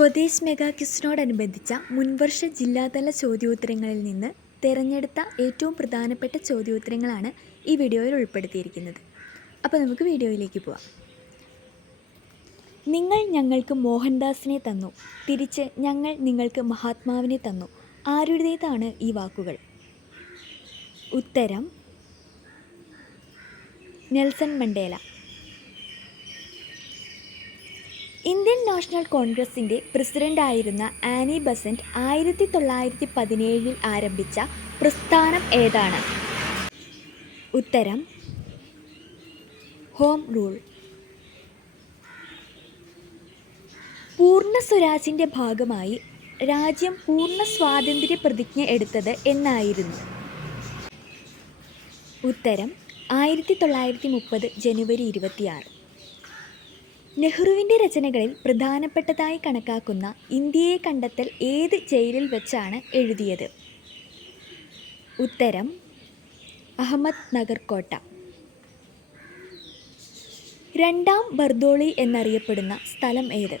Swadesh mega ക്വിസിനോടനുബന്ധിച്ച മുൻവർഷ ജില്ലാതല ചോദ്യോത്തരങ്ങളിൽ നിന്ന് തിരഞ്ഞെടുത്ത ഏറ്റവും പ്രധാനപ്പെട്ട ചോദ്യോത്തരങ്ങളാണ് ഈ വീഡിയോയിൽ ഉൾപ്പെടുത്തിയിരിക്കുന്നത്. അപ്പോൾ നമുക്ക് വീഡിയോയിലേക്ക് പോവാം. നിങ്ങൾ ഞങ്ങൾക്ക് മോഹൻദാസിനെ തന്നു, തിരിച്ച് ഞങ്ങൾ നിങ്ങൾക്ക് മഹാത്മാവിനെ തന്നു. ആരുടേതാണ് ഈ വാക്കുകൾ? ഉത്തരം നെൽസൺ മണ്ടേല. ഇന്ത്യൻ നാഷണൽ കോൺഗ്രസിൻ്റെ പ്രസിഡൻ്റായിരുന്ന ആനി ബസന്റ് 1917 ആരംഭിച്ച പ്രസ്ഥാനം ഏതാണ്? ഉത്തരം ഹോം റൂൾ. പൂർണ്ണ സ്വരാജിൻ്റെ ഭാഗമായി രാജ്യം പൂർണ്ണ സ്വാതന്ത്ര്യ പ്രതിജ്ഞ എടുത്തത് എന്നായിരുന്നു? ഉത്തരം 1930 ജനുവരി 26. നെഹ്റുവിൻ്റെ രചനകളിൽ പ്രധാനപ്പെട്ടതായി കണക്കാക്കുന്ന ഇന്ത്യയെ കണ്ടെത്തൽ ഏത് ജയിലിൽ വെച്ചാണ് എഴുതിയത്? ഉത്തരം അഹമ്മദ് നഗർ കോട്ട. രണ്ടാം ബർദോളി എന്നറിയപ്പെടുന്ന സ്ഥലം ഏത്?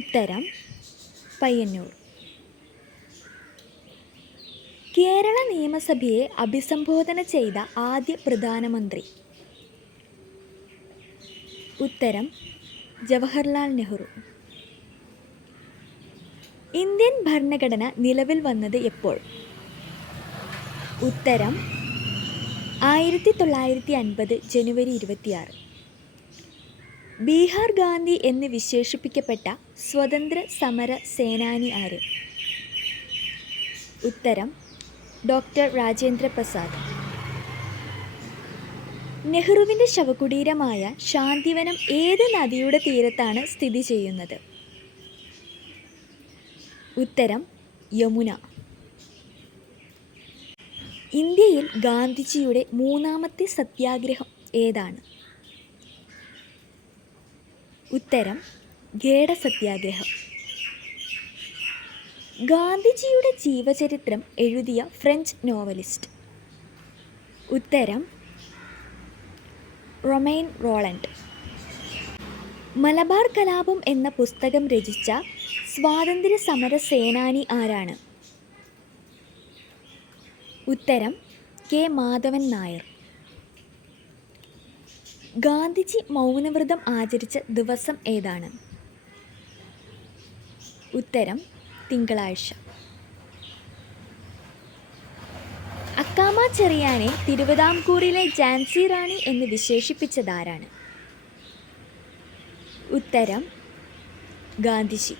ഉത്തരം പയ്യന്നൂർ. കേരള നിയമസഭയെ അഭിസംബോധന ചെയ്ത ആദ്യ പ്രധാനമന്ത്രി? ഉത്തരം ജവഹർലാൽ നെഹ്റു. ഇന്ത്യൻ ഭരണഘടന നിലവിൽ വന്നത് എപ്പോൾ? ഉത്തരം 1950 ജനുവരി 26. ബീഹാർ ഗാന്ധി എന്ന് വിശേഷിപ്പിക്കപ്പെട്ട സ്വതന്ത്ര സമര സേനാനി ആര്? ഉത്തരം ഡോക്ടർ രാജേന്ദ്ര പ്രസാദ്. നെഹ്റുവിൻ്റെ ശവകുടീരമായ ശാന്തിവനം ഏത് നദിയുടെ തീരത്താണ് സ്ഥിതി ചെയ്യുന്നത്? ഉത്തരം യമുന. ഇന്ത്യയിൽ ഗാന്ധിജിയുടെ മൂന്നാമത്തെ സത്യാഗ്രഹം ഏതാണ്? ഉത്തരം ഖേഡ സത്യാഗ്രഹം. ഗാന്ധിജിയുടെ ജീവചരിത്രം എഴുതിയ ഫ്രഞ്ച് നോവലിസ്റ്റ്? ഉത്തരം റൊമെയ്ൻ റോളണ്ട്. മലബാർ കലാപം എന്ന പുസ്തകം രചിച്ച സ്വാതന്ത്ര്യ സമര സേനാനി ആരാണ്? ഉത്തരം കെ മാധവൻ നായർ. ഗാന്ധിജി മൗനവ്രതം ആചരിച്ച ദിവസം ഏതാണ്? ഉത്തരം തിങ്കളാഴ്ച. അക്കാമ ചെറിയാനെ തിരുവിതാംകൂറിലെ ഝാൻസി റാണി എന്ന് വിശേഷിപ്പിച്ചതാരാണ്? ഉത്തരം ഗാന്ധിജി.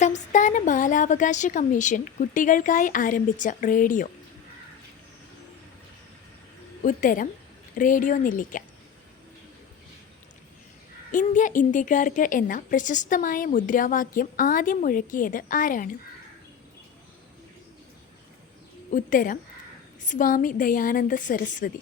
സംസ്ഥാന ബാലാവകാശ കമ്മീഷൻ കുട്ടികൾക്കായി ആരംഭിച്ച റേഡിയോ? ഉത്തരം റേഡിയോ നെല്ലിക്ക. ഇന്ത്യ ഇന്ത്യക്കാർക്ക് എന്ന പ്രശസ്തമായ മുദ്രാവാക്യം ആദ്യം മുഴക്കിയത് ആരാണ്? ഉത്തരം സ്വാമി ദയാനന്ദ സരസ്വതി.